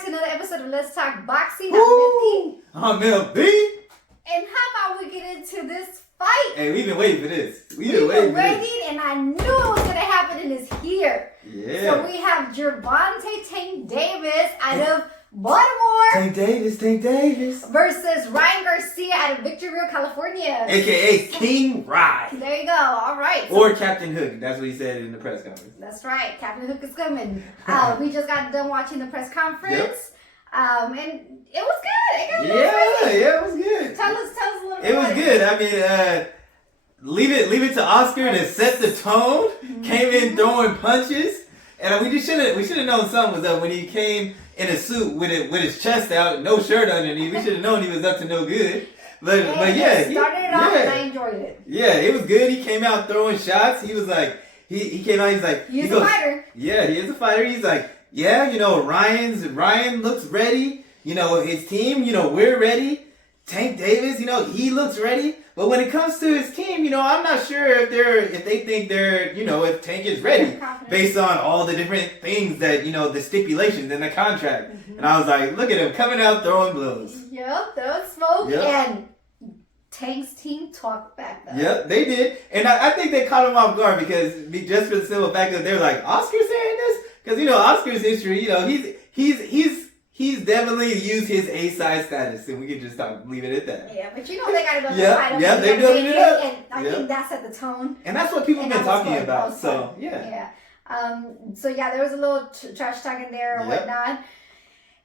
back to another episode of Let's Talk Boxing. I'm Leti. And how about we get into this fight? Hey, we've been waiting for this. We've been waiting, and I knew it was going to happen, and it's here. Yeah. So we have Gervonta Tank Davis out of Baltimore. Tank Davis. Versus Ryan Garcia out of Victorville, California. AKA King Rye. There you go. All right. Or Captain Hook. That's what he said in the press conference. That's right. Captain Hook is coming. We just got done watching the press conference. Yep. And it was good. It was good. Tell us a little bit. It was good. I mean, leave it to Oscar to set the tone. Mm-hmm. Came in throwing punches, and we should have known something was up when he came in a suit with his chest out, no shirt underneath. We should have known he was up to no good. But yeah, he started it off, and I enjoyed it. Yeah, it was good. He came out throwing shots. He was like, he came out. He's like, he's a fighter. Yeah, he is a fighter. He's like, yeah, Ryan looks ready. His team, we're ready. Tank Davis, he looks ready. But when it comes to his team, I'm not sure if they think they're, if Tank is ready based on all the different things that, the stipulations in the contract. Mm-hmm. And I was like, look at him coming out throwing blows. Yep, throwing smoke. Yep. And Tank's team talked back though. Yep, they did. And I think they caught him off guard because just for the simple fact that they're like, Oscar's saying this? Because, Oscar's history, he's definitely used his A-side status, and we can just leave it at that. Yeah, but they got to go fight him. Yeah, they're building it up. And I think that set the tone. And that's what people have been talking about. So, yeah. There was a little trash talk in there and whatnot.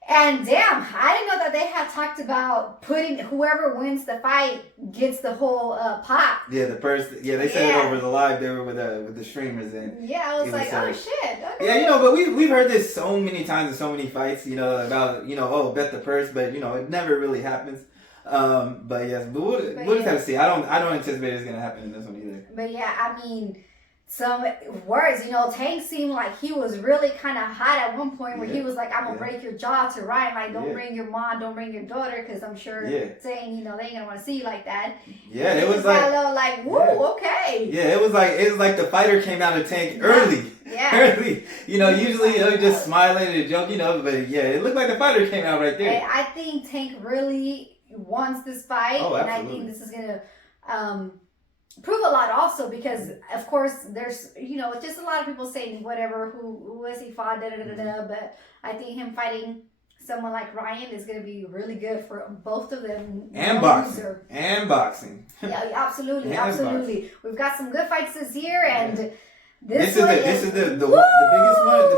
And damn, I didn't know that they had talked about putting whoever wins the fight gets the whole pot. Yeah, the purse. Yeah, they said it over the live there with the streamers, and I was like, oh shit. Okay. Yeah, but we've heard this so many times in so many fights, about bet the purse, but it never really happens. But we'll just have to see. I don't anticipate it's gonna happen in this one either. But yeah, I mean, some words, Tank seemed like he was really kind of hot at one point where he was like, I'm going to break your jaw to Ryan. Like, don't bring your mom, don't bring your daughter, because I'm sure saying, they ain't going to want to see you like that. Yeah, it was like, a little like, woo, okay. Yeah, it was like the fighter came out of Tank early. Yeah. Early. Usually he'll just smiling and joke, but it looked like the fighter came out right there. And I think Tank really wants this fight. Oh, and I think this is going to prove a lot also because of course there's just a lot of people saying whatever who has he fought but I think him fighting someone like Ryan is going to be really good for both of them and boxing yeah, absolutely. We've got some good fights this year and this is the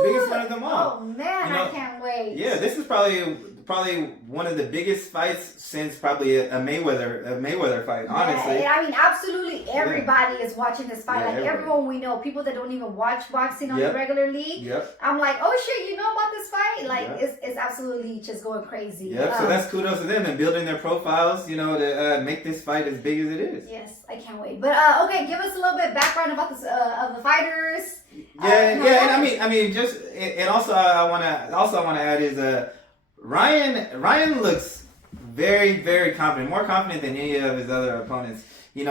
biggest one of them all. Oh man, I can't wait. Yeah, this is probably one of the biggest fights since probably a Mayweather fight, honestly. Yeah, I mean, absolutely everybody is watching this fight. Everyone we know, people that don't even watch boxing on the regular league. Yep. I'm like, oh shit, you know about this fight? Like, it's absolutely just going crazy. Yep. So that's kudos to them and building their profiles, to make this fight as big as it is. Yes, I can't wait. But okay, give us a little bit background about this of the fighters. And I mean, just and also I want to add is Ryan looks very, very confident, more confident than any of his other opponents. He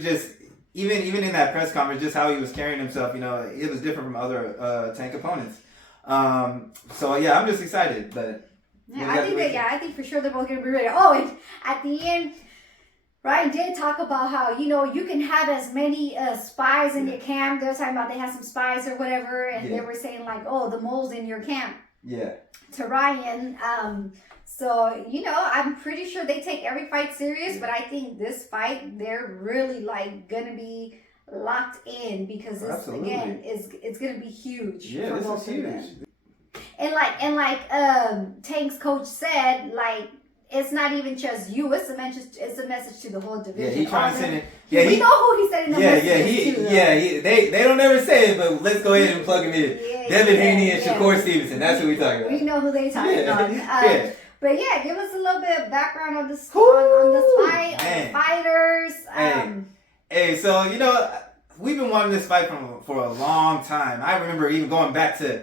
just even in that press conference, just how he was carrying himself. It was different from other Tank opponents. I'm just excited. But I think for sure they're both gonna be ready. Oh, and at the end, Ryan did talk about how you can have as many spies in your camp. They were talking about they had some spies or whatever, and they were saying like, oh, the moles in your camp. Yeah. To Ryan. So, I'm pretty sure they take every fight serious, but I think this fight, they're really like going to be locked in because this, again, it's going to be huge. Yeah, for this both is huge. of them. And like Tank's coach said, like, it's not even just you. It's a message to the whole division. Yeah, he trying to send it. Yeah, we know who he's sending the message to. They don't ever say it, but let's go ahead and plug him in. Devin Haney and Shakur Stevenson. That's who we talking about. We know who they talking about. But yeah, give us a little bit of background on this on this fight, on the fighters. Hey, so we've been wanting this fight for a long time. I remember even going back to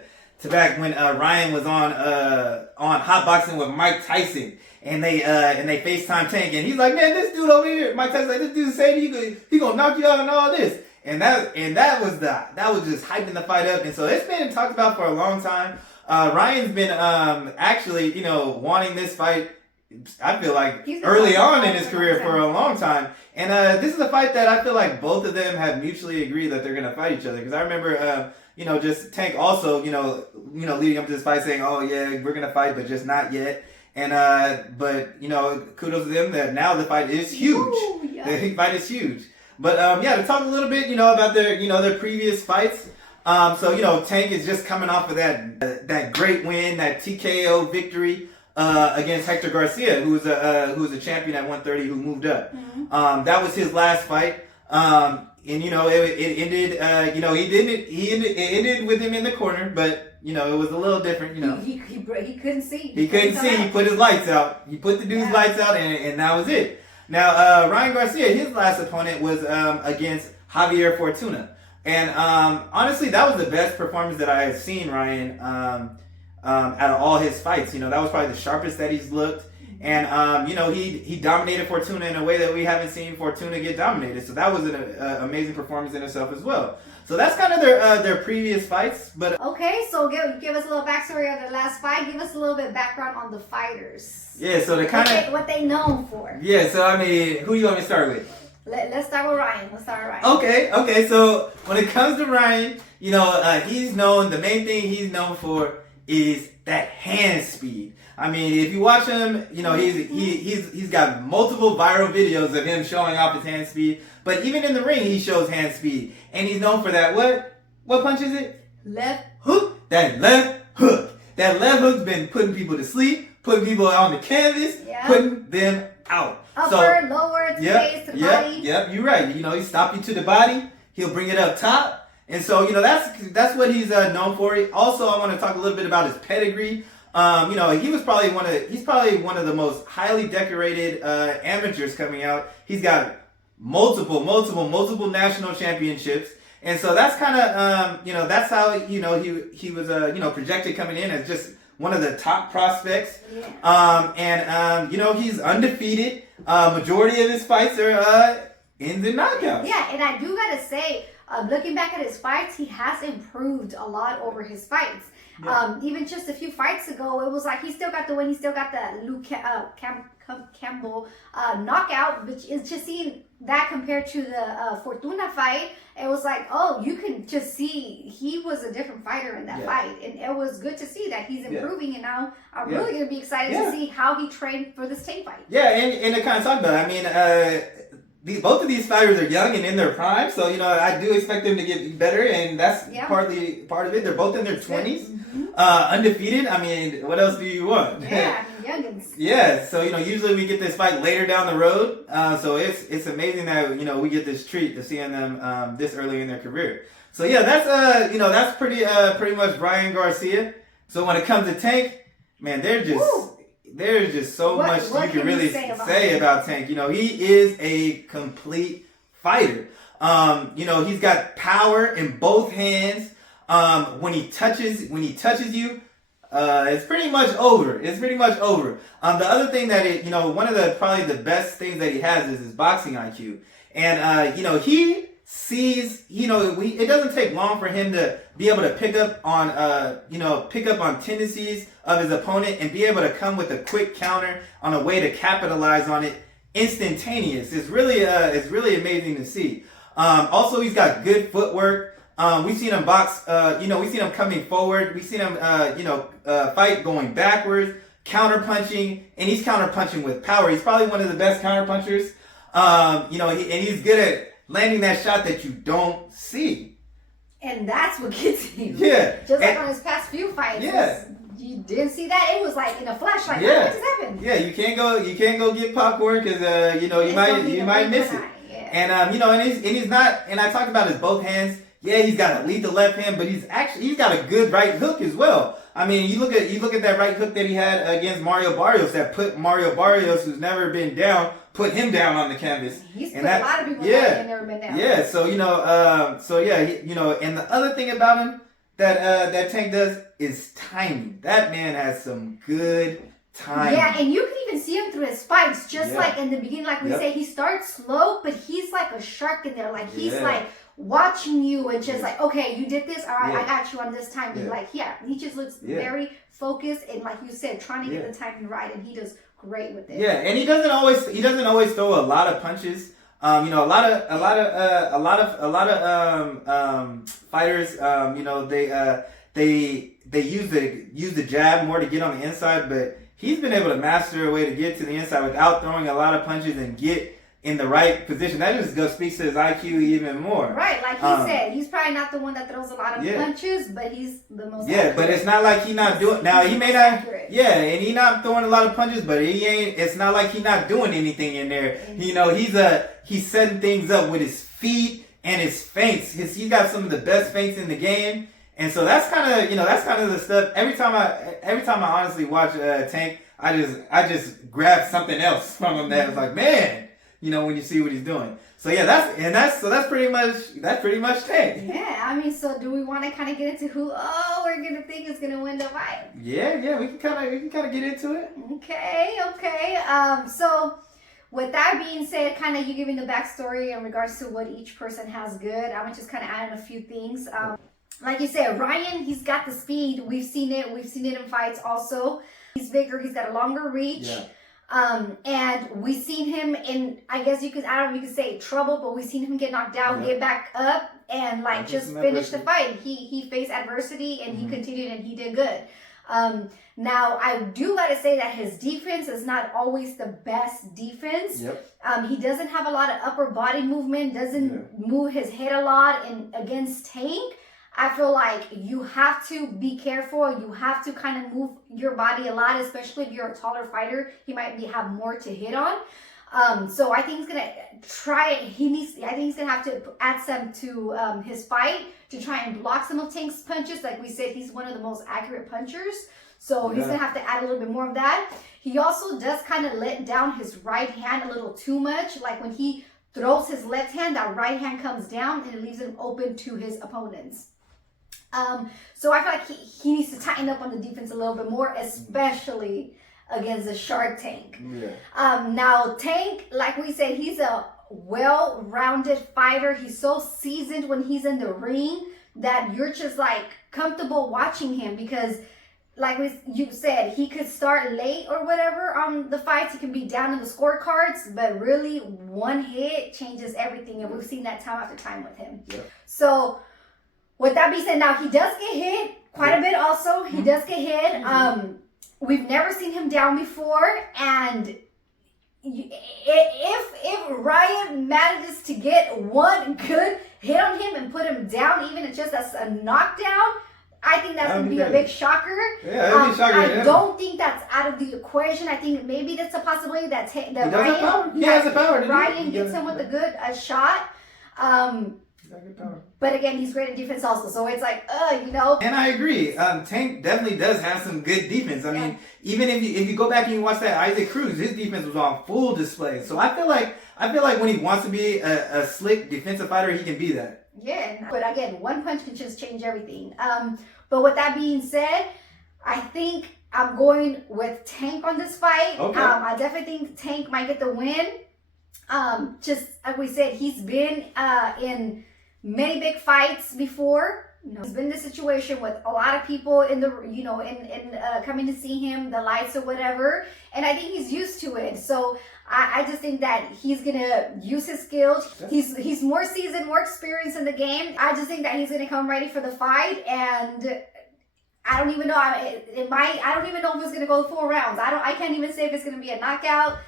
back when Ryan was on Hot Boxing with Mike Tyson. And they FaceTime Tank, and he's like, man, this dude over here, Mike Tyson's like, this dude's saying he gonna knock you out and all this. And that was just hyping the fight up. And so it's been talked about for a long time. Ryan's been actually, wanting this fight. I feel like He's been early on talking in his about it career for for a long time. And this is a fight that I feel like both of them have mutually agreed that they're gonna fight each other. Because I remember, just Tank also, leading up to this fight saying, "Oh yeah, we're gonna fight, but just not yet." And but kudos to them that now the fight is huge. Ooh, yeah. The fight is huge. But to talk a little bit, about their previous fights. So Tank is just coming off of that great win, that TKO victory against Hector Garcia, who was a champion at 130 who moved up. Mm-hmm. That was his last fight. And it ended. It ended with him in the corner, but it was a little different. He couldn't see. He couldn't see. He put his lights out. He put the dude's lights out, and that was it. Now Ryan Garcia, his last opponent was against Javier Fortuna, and honestly, that was the best performance that I had seen Ryan out of all his fights. That was probably the sharpest that he's looked. And, he dominated Fortuna in a way that we haven't seen Fortuna get dominated. So that was an amazing performance in itself as well. So that's kind of their previous fights. But okay, so give us a little backstory of their last fight. Give us a little bit background on the fighters. Yeah, so the kind of... What they known for. Yeah, so I mean, who do you want me to start with? Let's start with Ryan. Okay. So when it comes to Ryan, he's known, the main thing he's known for is that hand speed. I mean, if you watch him, he's got multiple viral videos of him showing off his hand speed. But even in the ring, he shows hand speed, and he's known for that. What punch is it? Left hook. That left hook. That left hook's been putting people to sleep, putting people on the canvas, putting them out. Upper, lower, to the face, to the body. Yep, you're right. He stop you to the body. He'll bring it up top, and so that's what he's known for. Also, I want to talk a little bit about his pedigree. He's probably one of the most highly decorated amateurs coming out. He's got multiple national championships, and so that's kind of that's how he was projected coming in as just one of the top prospects. He's undefeated. Majority of his fights are ends in knockouts. Yeah, and I do gotta say, looking back at his fights, he has improved a lot over his fights. Yeah. Even just a few fights ago, it was like he still got the win. He still got the Luke Campbell knockout, which is just seeing that compared to the Fortuna fight. It was like, oh, you can just see he was a different fighter in that fight, and it was good to see that he's improving. And now I'm really gonna be excited to see how he trained for this Tank fight. Yeah, and to kind of talk about it, I mean, both of these fighters are young and in their prime, so I do expect them to get better, and that's partly part of it. They're both in their 20s, undefeated. I mean, what else do you want? Yeah, youngins. Yeah, so usually we get this fight later down the road, so it's amazing that we get this treat of seeing them this early in their career. So yeah, that's pretty much Ryan Garcia. So when it comes to Tank, man, there's just so much you can really say about Tank. He is a complete fighter. He's got power in both hands. When he touches you, it's pretty much over. The other thing that one of probably the best things that he has is his boxing IQ. And he sees, it doesn't take long for him to be able to pick up on tendencies of his opponent and be able to come with a quick counter on a way to capitalize on it instantaneous. It's really amazing to see. Also, he's got good footwork. We've seen him box, we've seen him coming forward. We've seen him, fight going backwards, counter punching, and he's counter punching with power. He's probably one of the best counter punchers. And he's good at landing that shot that you don't see. And that's what gets him. Yeah. Just like on his past few fights. Yeah. You didn't see that. It was like in a flash. Like, what just happened? Yeah, you can't go get popcorn because you might miss it. Yeah. And and he's not. And I talked about his both hands. Yeah, he's got a lethal left hand, but he's got a good right hook as well. I mean, you look at that right hook that he had against Mario Barrios that put Mario Barrios, who's never been down, put him down on the canvas. He's put a lot of people down and never been down. Yeah, so and the other thing about him that Tank does is timing. That man has some good timing. Yeah, and you can even see him through his fights, just like in the beginning, like we say, he starts slow, but he's like a shark in there. Like he's like watching you and just like, okay, you did this, all right, I got you on this time. Yeah. Like, he just looks very focused and, like you said, trying to get the timing right, and he does great with it. Yeah, and he doesn't always throw a lot of punches. You know, a lot of fighters, you know, they use the jab more to get on the inside, but he's been able to master a way to get to the inside without throwing a lot of punches and get in the right position. That just speaks to his IQ even more. Right, like he said, he's probably not the one that throws a lot of punches, but he's the most accurate. But it's not like he's not doing. Now he may not. Accurate. Yeah, and he's not throwing a lot of punches, but he ain't. It's not like he's not doing anything in there. You know, he's setting things up with his feet and his feints. He's got some of the best feints in the game, and so that's kind of the stuff. Every time I honestly watch Tank, I just grab something else from him that was like, man. You know, when you see what he's doing. So yeah, that's pretty much Tank. Yeah, I mean, so do we want to kind of get into who we're gonna think is gonna win the fight? Yeah, we can kind of get into it. Okay. So with that being said, kind of you giving the backstory in regards to what each person has good. I'm gonna just kind of add in a few things. Like you said, Ryan, he's got the speed. We've seen it in fights also. He's bigger. He's got a longer reach. Yeah. And we've seen him in, I guess you could say trouble, but we've seen him get knocked down, get back up, and like just finish the fight. He faced adversity and he continued and he did good. Now I do gotta say that his defense is not always the best defense. Yep. He doesn't have a lot of upper body movement, doesn't move his head a lot, and against Tank, I feel like you have to be careful. You have to kind of move your body a lot, especially if you're a taller fighter. He might have more to hit on. So I think he's gonna try it. I think he's gonna have to add some to his fight to try and block some of Tank's punches. Like we said, he's one of the most accurate punchers. So he's gonna have to add a little bit more of that. He also does kind of let down his right hand a little too much. Like when he throws his left hand, that right hand comes down and it leaves him open to his opponents. So I feel like he needs to tighten up on the defense a little bit more, especially against the Shark Tank. Yeah. Now Tank, like we said, he's a well-rounded fighter. He's so seasoned when he's in the ring that you're just like comfortable watching him because like you said, he could start late or whatever on the fights. He can be down in the scorecards, but really one hit changes everything. And we've seen that time after time with him. Yeah. So with that being said, now he does get hit quite a bit also. He does get hit. We've never seen him down before. And if Ryan manages to get one good hit on him and put him down, even if just as a knockdown, I think that's going to be a big shocker. Yeah, that'd be a shocker. I don't think that's out of the equation. I think maybe that's a possibility that Ryan, he has the power. Ryan gets him with a shot. But again, he's great in defense also. So it's like, you know. And I agree. Tank definitely does have some good defense. I mean, even if you go back and you watch that Isaac Cruz, his defense was on full display. So I feel like when he wants to be a slick defensive fighter, he can be that. Yeah. But again, one punch can just change everything. But with that being said, I think I'm going with Tank on this fight. Okay. I definitely think Tank might get the win. Just like we said, he's been in many big fights before. You know, he's been in this situation with a lot of people in the, you know, in coming to see him, the lights or whatever. And I think he's used to it. So I just think that he's gonna use his skills. He's more seasoned, more experienced in the game. I just think that he's gonna come ready for the fight. And I don't even know. I don't even know if it's gonna go 4 rounds. I can't even say if it's gonna be a knockout.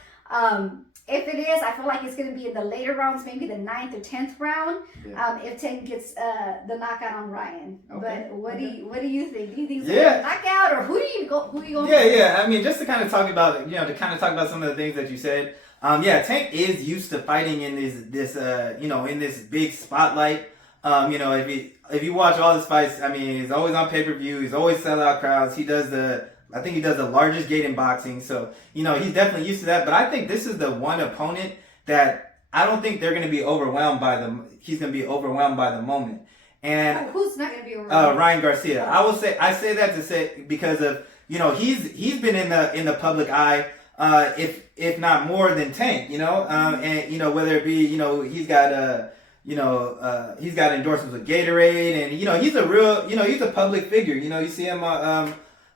If it is, I feel like it's going to be in the later rounds, maybe the 9th or 10th round. Yeah. If Tank gets the knockout on Ryan. Okay. But what do you think? Do you think it's a knockout, or who are you going? Yeah. I mean, just to kind of talk about, you know, to kind of talk about some of the things that you said. Tank is used to fighting in this in this big spotlight. You know, if you watch all his fights, I mean, he's always on pay-per-view. He's always sellout crowds. I think he does the largest gate in boxing. So, you know, he's definitely used to that. But I think this is the one opponent that I don't think they're going to be overwhelmed by he's going to be overwhelmed by the moment. And who's not going to be overwhelmed? Ryan Garcia. I say that to say because of, you know, he's been in the public eye, if not more than Tank, you know, and, you know, whether it be, you know, he's got he's got endorsements with Gatorade, and he's a real, he's a public figure. You see him,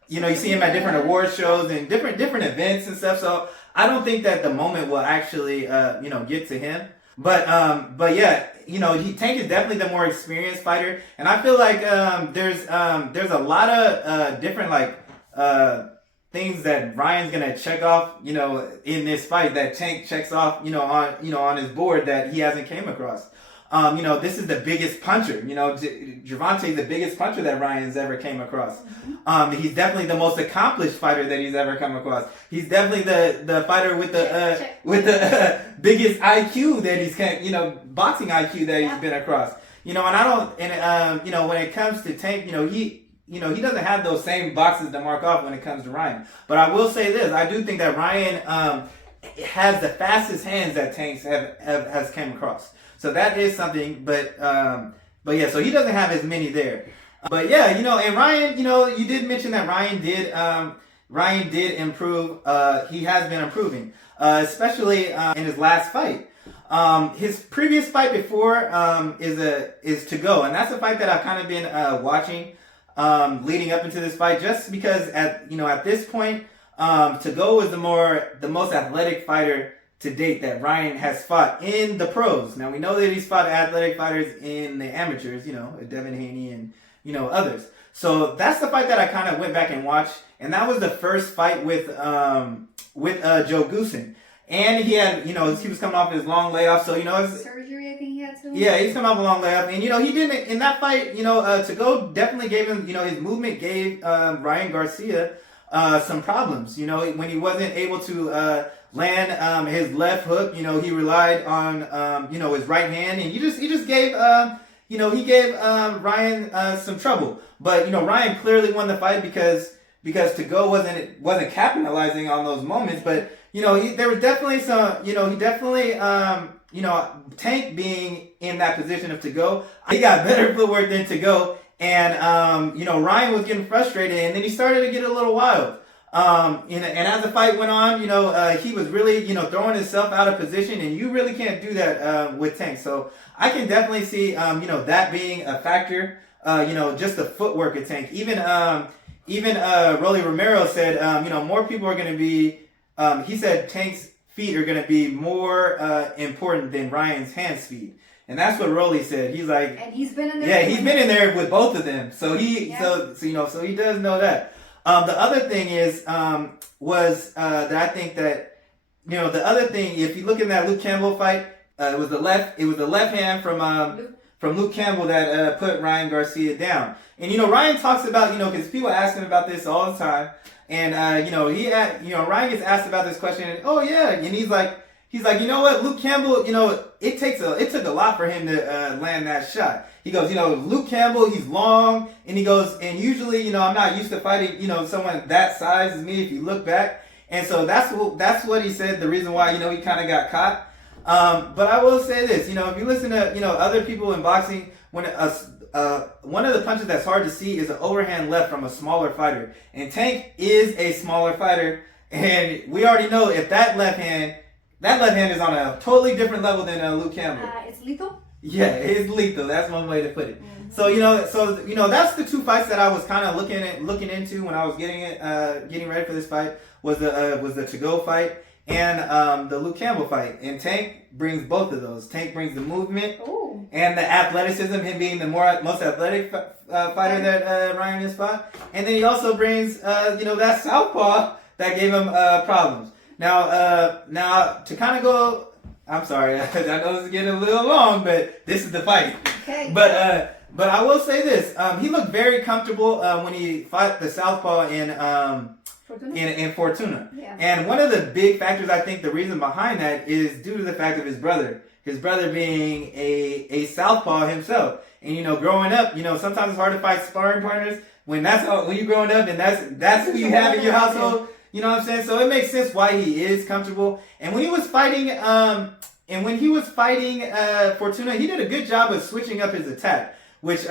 you see him at different award shows and different events and stuff. So I don't think that the moment will actually, get to him. But yeah, Tank is definitely the more experienced fighter, and I feel like there's a lot of different things that Ryan's gonna check off, in this fight that Tank checks off, on his board that he hasn't came across. This is the biggest puncher. Gervonta is the biggest puncher that Ryan's ever came across. He's definitely the most accomplished fighter that he's ever come across. He's definitely the fighter with the biggest IQ that he's boxing IQ that he's been across. And I don't, when it comes to Tank, he doesn't have those same boxes to mark off when it comes to Ryan. But I will say this: I do think that Ryan has the fastest hands that Tank has came across. So that is something, but yeah, so he doesn't have as many there. But yeah, and Ryan, you did mention that Ryan did improve. He has been improving, especially in his last fight. His previous fight before is to go, and that's a fight that I've kind of been watching leading up into this fight, just because at this point, to go was the most athletic fighter to date that Ryan has fought in the pros. Now we know that he's fought athletic fighters in the amateurs, Devin Haney and others. So that's the fight that I kind of went back and watched, and that was the first fight with Joe Goosen. And he had, he was coming off his long layoff, so surgery I think he had to. Yeah, he's coming off a long layoff, and he didn't in that fight. To go definitely gave him, his movement gave Ryan Garcia some problems. When he wasn't able to land his left hook, he relied on his right hand, and he just gave he gave Ryan some trouble. But Ryan clearly won the fight because to go wasn't capitalizing on those moments. But there was definitely some he definitely Tank being in that position of to go, he got better footwork than to go, and Ryan was getting frustrated, and then he started to get a little wild. And as the fight went on, he was really, throwing himself out of position, and you really can't do that with Tank. So I can definitely see, that being a factor. Just the footwork of Tank. Even Rolly Romero said, more people are going to be. He said Tank's feet are going to be more important than Ryan's hand speed. And that's what Rolly said. He's like, and he's been in there. Yeah, he's been in there with both of them. So he so he does know that. The other thing is, that I think that, the other thing, if you look in that Luke Campbell fight, it was the left hand from Luke Campbell that put Ryan Garcia down. And Ryan talks about, because people ask him about this all the time, and Ryan gets asked about this question, and, oh yeah, and he's like, what, Luke Campbell, it took a lot for him to land that shot. He goes, Luke Campbell, he's long, and he goes, and usually, I'm not used to fighting, someone that size as me if you look back. And so that's what he said, the reason why, he kind of got caught. But I will say this, if you listen to, other people in boxing, when one of the punches that's hard to see is an overhand left from a smaller fighter. And Tank is a smaller fighter, and we already know if that left hand is on a totally different level than Luke Campbell. It's lethal? Yeah, it's lethal. That's one way to put it. Mm-hmm. So that's the two fights that I was kind of looking into when I was getting ready for this fight was the to-go fight and the Luke Campbell fight. And Tank brings both of those. Tank brings the movement and the athleticism, him being the most athletic fighter that Ryan has fought. And then he also brings that southpaw that gave him problems. Now to kind of go, I'm sorry, I know this is getting a little long, but this is the fight. Okay. But I will say this: he looked very comfortable when he fought the southpaw in Fortuna. Yeah. And one of the big factors, I think, the reason behind that is due to the fact of his brother. His brother being a southpaw himself, and growing up, sometimes it's hard to fight sparring partners when you're growing up, and that's who you have in your household. You know what I'm saying? So it makes sense why he is comfortable. And when he was fighting, Fortuna, he did a good job of switching up his attack, which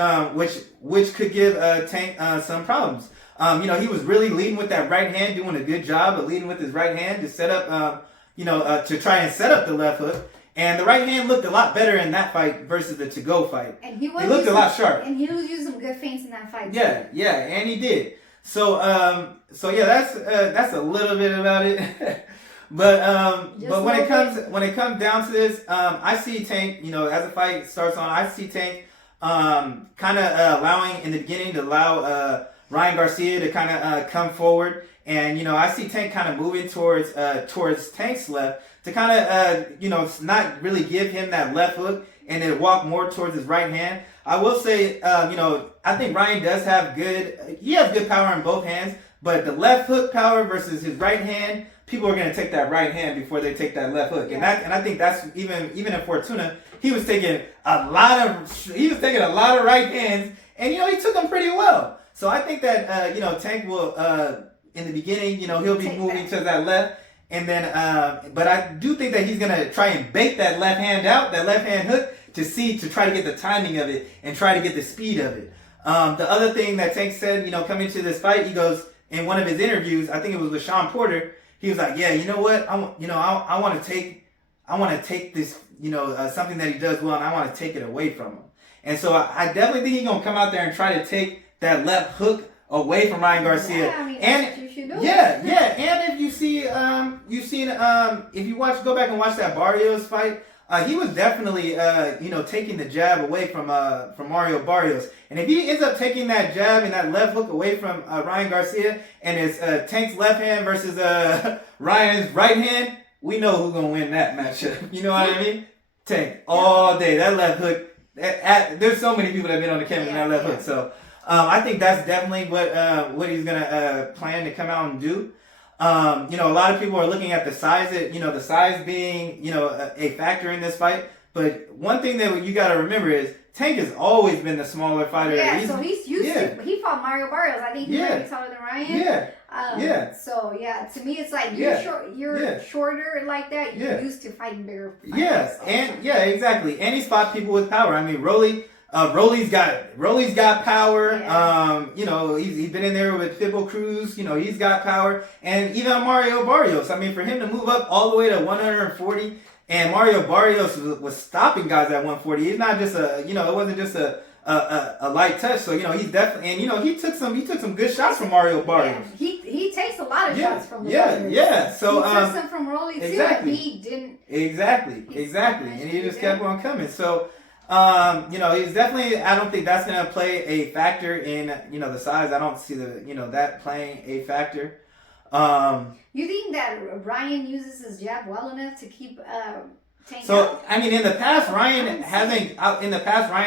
could give Tank some problems. He was really leading with that right hand, doing a good job of leading with his right hand to set up, to try and set up the left hook. And the right hand looked a lot better in that fight versus the to-go fight. And he looked a lot sharp. And he was using some good feints in that fight. Yeah, too. yeah, and he did. So yeah, that's a little bit about it. But when it comes down to this, I see Tank. As the fight starts on, I see Tank kind of allowing in the beginning to allow Ryan Garcia to kind of come forward, and I see Tank kind of moving towards Tank's left to kind of not really give him that left hook and then walk more towards his right hand. I will say, I think Ryan does have good power in both hands, but the left hook power versus his right hand, people are going to take that right hand before they take that left hook. Yeah. And I think that's even in Fortuna, he was taking a lot of right hands, and he took them pretty well. So I think that Tank will in the beginning, he'll be moving to that left, and then but I do think that he's going to try and bait that left hand out, that left hand hook, to try to get the timing of it and try to get the speed of it. The other thing that Tank said, coming to this fight, he goes in one of his interviews, I think it was with Sean Porter, he was like, yeah, you know what, I want to take this, something that he does well, and I want to take it away from him. And so I definitely think he's gonna come out there and try to take that left hook away from Ryan Garcia. Yeah, I mean, that's what you should do. Yeah. And if you see, if you go back and watch that Barrios fight, he was definitely, taking the jab away from Mario Barrios. And if he ends up taking that jab and that left hook away from Ryan Garcia, and it's Tank's left hand versus Ryan's right hand, we know who's gonna win that matchup. You know what I mean? Tank all day. That left hook. There's so many people that have been on the camera in that left hook. So I think that's definitely what he's gonna plan to come out and do. A lot of people are looking at the size, the size being, a factor in this fight. But one thing that you got to remember is Tank has always been the smaller fighter. Yeah, so he's used to. He fought Mario Barrios. I think he's maybe taller than Ryan. Yeah. So to me, it's like you're shorter like that. You're used to fighting bigger fighters. Yes, and exactly. And he's fought people with power. I mean, Rolly's got power. Yeah. He's been in there with Fibble Cruz. He's got power. And even Mario Barrios. I mean, for him to move up all the way to 140, and Mario Barrios was stopping guys at 140. It's not just it wasn't just a light touch. So he's definitely, and he took some good shots from Mario Barrios. Yeah. He takes a lot of shots from the Yeah. So he took some from Rolly too. Exactly. And he didn't. Exactly. And he just kept on coming. So. He's definitely, I don't think that's going to play a factor in, the size. I don't see that playing a factor. You think that Ryan uses his jab well enough to keep Tank So, out? I mean, in the past, Ryan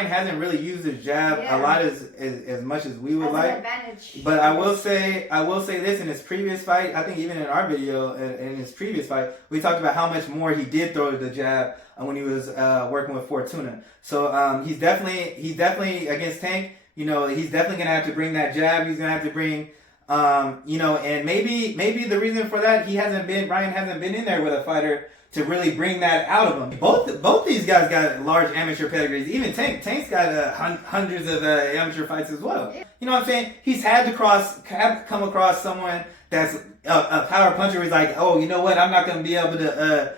hasn't really used his jab a lot as much as we would like. Advantage. But I will say this, in his previous fight, I think even in our video, in his previous fight, we talked about how much more he did throw the jab when he was working with Fortuna. So he's definitely against Tank. He's definitely gonna have to bring that jab. He's gonna have to bring, and maybe the reason for that Ryan hasn't been in there with a fighter to really bring that out of him. Both these guys got large amateur pedigrees. Even Tank's got hundreds of amateur fights as well. You know what I'm saying? He's had to come across someone that's a power puncher who's like, oh, you know what? I'm not gonna be able to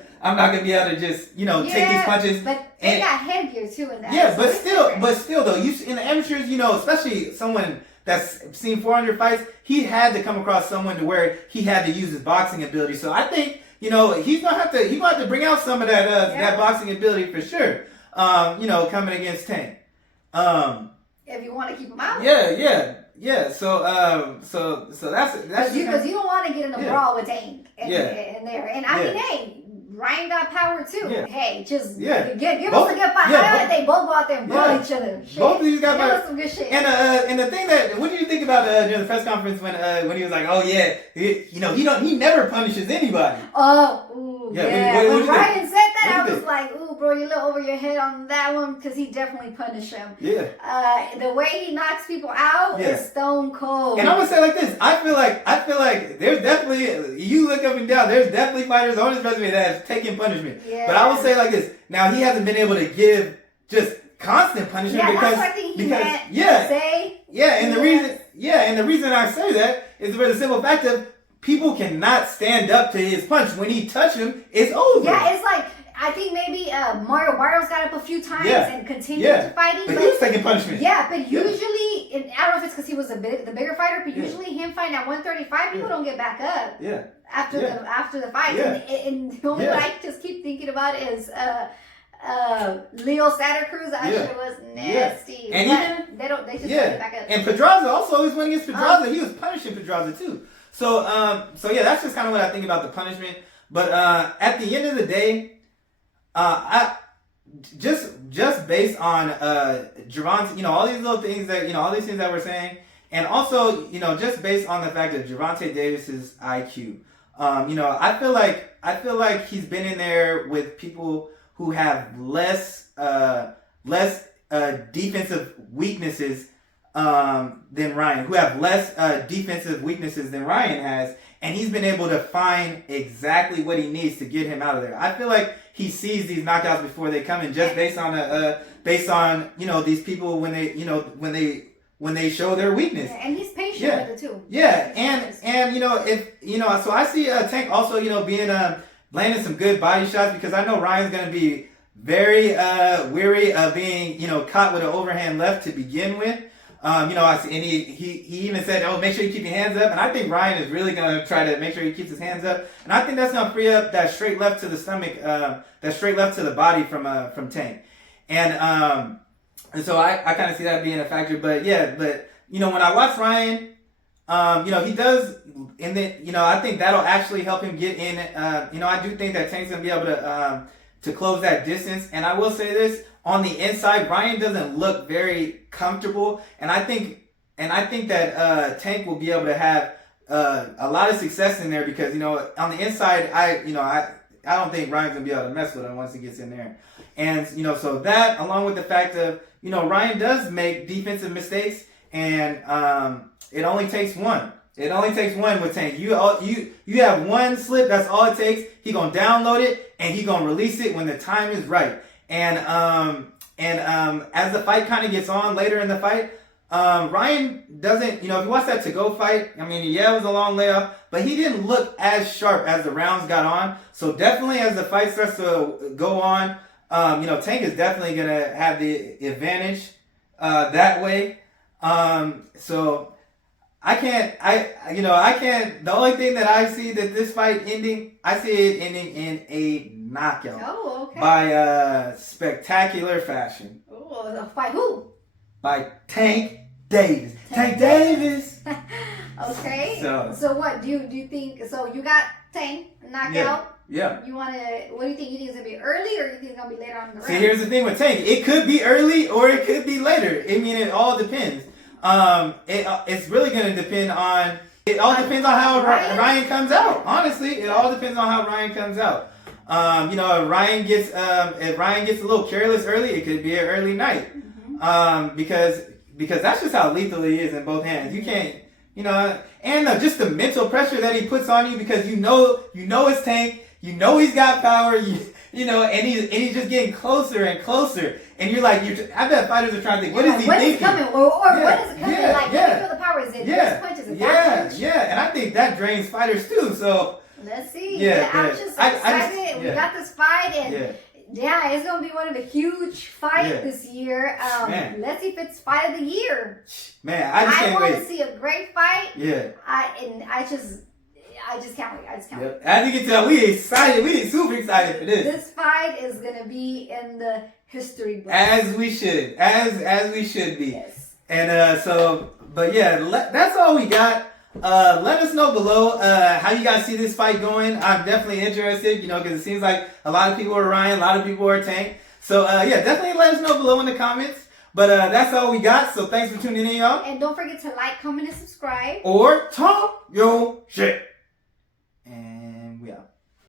just take these punches. But they got headgear too in that. Yeah, but still though, in the amateurs, especially someone that's seen 400 fights, he had to come across someone to where he had to use his boxing ability. So I think he's gonna have to bring out some of that boxing ability for sure. Coming against Tank. If you want to keep him out. Yeah. So that's because you don't want to get in a brawl with Tank in there. And I mean, hey, Ryan got power too. Yeah. Hey, just give us a good fight. How about they both go out there and brawl each other? Shit. Both of these guys got some good shit. And the thing what do you think about during the press conference when he was like, oh yeah, he never punishes anybody. When Ryan said that, I was like, ooh, bro, you're a little over your head on that one because he definitely punished him. Yeah. The way he knocks people out is stone cold. And I'm gonna say like this: I feel like there's definitely, you look up and down, there's definitely fighters on his resume that have taken punishment. Yeah. But I will say like this: now he hasn't been able to give just constant punishment because and the reason I say that is for the simple fact of people cannot stand up to his punch. When he touch him, it's over. Yeah, it's like I think maybe Mario Barrios got up a few times and continued to fighting. But he was taking punishment. Yeah, but usually, and I don't know if it's because he was the bigger fighter, but usually him fighting at 135, people don't get back up. Yeah. After the fight, and the only one I just keep thinking about is Leo Santa Cruz. That shit was nasty. And even they just don't get back up. And Pedraza also always went against Pedraza. He was punishing Pedraza too. So that's just kind of what I think about the punishment. But at the end of the day, I just based on Gervonta, all these little things that all these things that we're saying, and also just based on the fact of Gervonta Davis's IQ, I feel like he's been in there with people who have less defensive weaknesses than Ryan, who have less defensive weaknesses than Ryan has, and he's been able to find exactly what he needs to get him out of there. I feel like he sees these knockouts before they come in, just based on these people when they show their weakness. Yeah, and he's patient with it too. Yeah, and so I see Tank also being landing some good body shots, because I know Ryan's gonna be very weary of being caught with an overhand left to begin with. I see, and he even said, "Oh, make sure you keep your hands up." And I think Ryan is really gonna try to make sure he keeps his hands up, and I think that's gonna free up that straight left to the stomach, that straight left to the body from Tank, and so I kind of see that being a factor. But when I watch Ryan, he does, and then I think that'll actually help him get in. I do think that Tank's gonna be able to close that distance, and I will say this. On the inside, Ryan doesn't look very comfortable, and I think that Tank will be able to have a lot of success in there, because on the inside, I don't think Ryan's gonna be able to mess with him once he gets in there, and so that, along with the fact of Ryan does make defensive mistakes, and it only takes one. It only takes one with Tank. You have one slip. That's all it takes. He gonna download it, and he gonna release it when the time is right. And as the fight kind of gets on later in the fight, Ryan doesn't, if you watch that to-go fight, it was a long layoff, but he didn't look as sharp as the rounds got on. So definitely as the fight starts to go on, Tank is definitely going to have the advantage that way. So I can't, the only thing that I see that this fight ending, I see it ending in a knockout. Oh, okay. By spectacular fashion. Oh, by who? By Tank Davis. Tank Davis! Okay. So what, do you think, so you got Tank knockout? Yeah. What do you think? You think it's going to be early, or you think it's going to be later on in the round? See, here's the thing with Tank. It could be early or it could be later. It all depends. It's really going to depend on, it all depends on how Ryan comes out. Honestly, it all depends on how Ryan comes out. If Ryan gets a little careless early, it could be an early night. Mm-hmm. Because that's just how lethal he is in both hands. You can't, and just the mental pressure that he puts on you, because it's Tank, he's got power, and he's just getting closer and closer. And you're like, I bet fighters are trying to think, what is he thinking? When is it coming? Or when is it coming? Let me feel the power. Is it this punch? Is it that punch? Yeah, and I think that drains fighters too, so. Let's see. I'm just so excited. We got this fight, and it's going to be one of the huge fights this year. Let's see if it's fight of the year. Man, I just can't wait. I want to see a great fight. Yeah. I just can't wait. As you can tell, we excited. We super excited for this. This fight is going to be in the history book. As we should. As we should be. Yes. And that's all we got. Let us know below how you guys see this fight going. I'm definitely interested, because it seems like a lot of people are Ryan, a lot of people are Tank. So definitely let us know below in the comments. But that's all we got. So thanks for tuning in, y'all. And don't forget to like, comment, and subscribe. Or talk your shit.